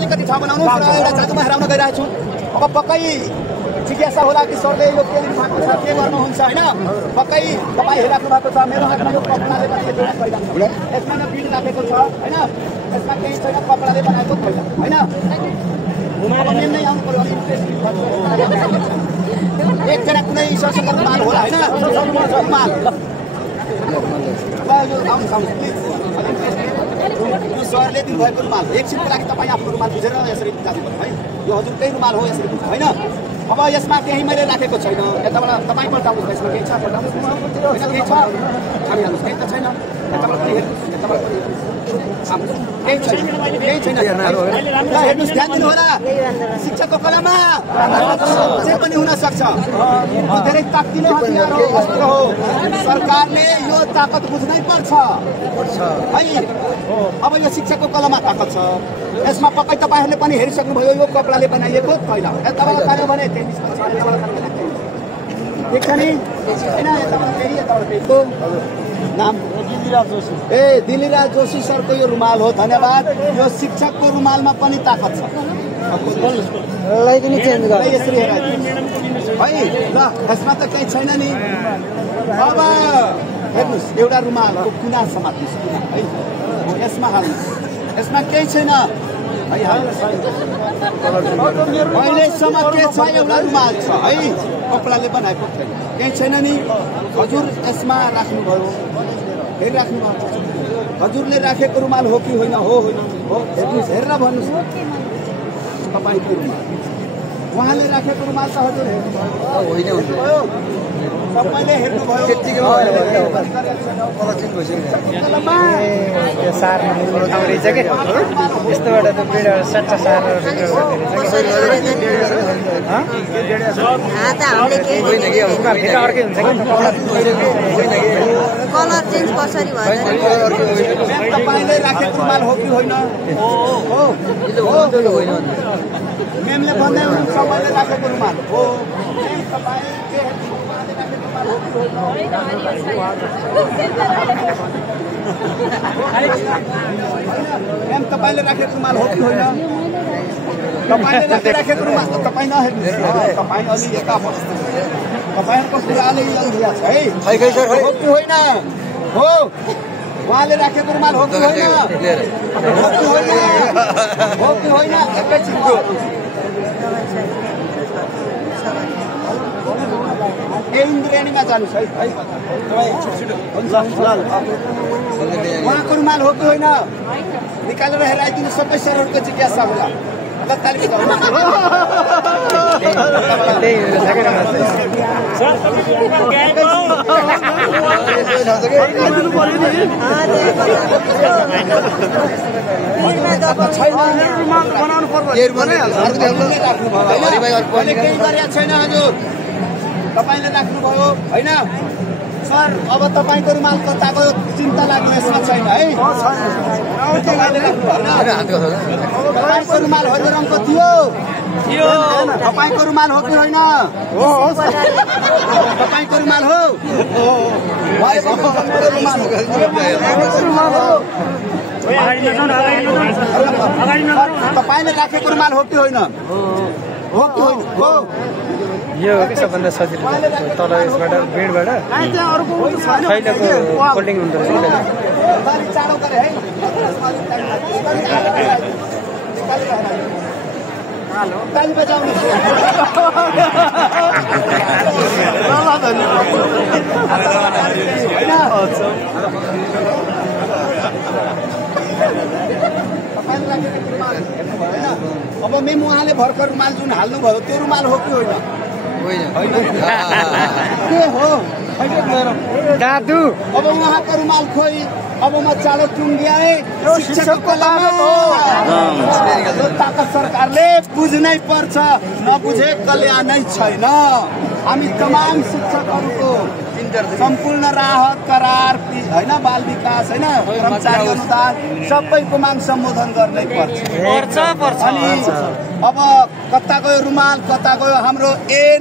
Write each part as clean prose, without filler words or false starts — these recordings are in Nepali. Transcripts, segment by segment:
अलिकति ठाउँ बनाउनुहोस् र एउटा जादुमा हराउन गइरहेको छु। अब पक्कै जिज्ञासा होला कि सरले यो के लेख्नु भएको छ, के गर्नुहुन्छ होइन। पक्कै तपाईँ हेरिराख्नु भएको छ मेरो हातमा यो कपडाले बनाएको छैन, यसमा न बिल राखेको छ होइन, यसमा केही छैन, कपडाले बनाएको छैन होइन। मेन नै आउनु पर्यो, एकजना कुनै सरसँग रुमाल होला होइन, रुमाल यो सरले दिनुभएको रुमाल एकछिनको लागि तपाईँ आफ्नो रुमाल बुझेर यसरी जानुपर्छ है। यो हजुरकै रुमाल हो, यसरी बुझ्नु होइन। अब यसमा केही मैले राखेको छैन, यताबाट तपाईँ पल्टाउनुहोस्, यसमा केही छ पल्टाउनुहोस्, केही छ खाइहाल्नुहोस्, केही त छैन, यताबाट पनि हेर्नुहोस्, यताबाट पनि केही छैन, केही छैन। हेर्नुहोस्, ध्यान दिनु होला, शिक्षाको कलामा जे पनि हुन सक्छ। यो धेरै ताकतिलो हतियार हो, अस्त्र हो। सरकारले यो ताकत बुझ्नै पर्छ है। अब यो शिक्षाको कलामा ताकत छ, यसमा पक्कै तपाईँहरूले पनि हेरिसक्नुभयो, यो कपडाले बनाइएको छैन। यताबाट तान्यो भने टेनिस भन्छ, ठिक छ नि होइन। यताबाट फेरि यताबाट फेरिको नाम दिलीराज जोशी। ए दिलीराज जोशी सरको यो रुमाल हो, धन्यवाद। यो शिक्षकको रुमालमा पनि ताकत छ, यसरी हेर है। ल यसमा त केही छैन नि। अब हेर्नुहोस्, एउटा रुमालको कुना समात्नुहोस् है, यसमा हाल्नुहोस्, यसमा केही छैन है। अहिलेसम्म के छ, एउटा रुमाल छ है, कपडाले बनाएको छैन, केही छैन नि। हजुर यसमा राख्नुभयो, फेरि राख्नुभयो, हजुरले राखेको रुमाल हो कि होइन, हो होइन हो, हेर्नुहोस्, हेरेर भन्नुहोस् तपाईँको रुमाल, उहाँले राखेको रुमाल त हजुर हेर्नुभयो होइन, सबैले हेर्नुभयो। त्यो सार्नु ठाउँ रहेछ कि यस्तोबाट त बेडा सट्टा सारेर अर्कै हुन्छ कि कलर चेन्ज कसरी भयो? तपाईँले राखेको रुमाल हो कि होइन? मेमले भन्दै हुनुहुन्छ सबैले राखेको रुमाल हो। मेम तपाईँले राखेको रुमाल हो कि होइन? तपाईँले राखेको रुमाल तपाईँ नहेर्नुहोस्, तपाईँ अलि यता बस्नुहोस्, तपाईँहरूको कुरा अलि अल्झिया छ है। हो कि होइन? हो, उहाँले राखेको रुमाल हो कि होइन? हो कि होइन? एकैछिनको इन्द्रेणीमा जानुहोस् है। उहाँको रुमाल हो कि होइन निकालेर हेराइदिनु, सबै सरहरूको जिज्ञासा होला। छैन हजुर, तपाईँले राख्नुभयो होइन सर। अब तपाईँको रुमाल कताको चिन्ता लाग्नु यसमा छैन है। तपाईँको रुमाल हजुर रङको थियो, तपाईँको रुमाल हो कि होइन? तपाईँको रुमाल हो, तपाईँले राखेको रुमाल हो कि होइन? हो कि होइन? हो। यो हो कि सबभन्दा सजिलो, तल यसबाट बेडबाट थैलाको फोल्डिङ हुँदो रहेछ। अब मेम उहाँले भर्खर रुमाल जुन हाल्नुभयो त्यो रुमाल हो कि होइन? के हो दादु? अब उहाँको रुमाल खोइ, अब म चाँडो टुङ्ग्याए। शिक्षकको ताकत सरकारले बुझ्नै पर्छ, नबुझे कल्याणै छैन। हामी तमाम शिक्षकहरूको सम्पूर्ण राहत करार होइन, बाल विकास होइन, कर्मचारी अनुदान सबैको माग सम्बोधन गर्नै पर्छ। अनि अब कता गयो रुमाल, कता गयो हाम्रो ऐन,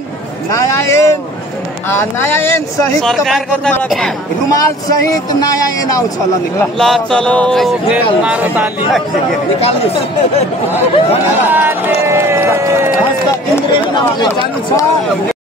नयाँ ऐन, नयाँ ऐन सहित सरकारको तर्फमा रुमाल सहित नयाँ ऐन आउँछ ल निकाल्नु ल चलो फेर मारो ताली निकाल्नुहोस् धन्यवाद हस्त इन्द्रेणी नमले जानु छ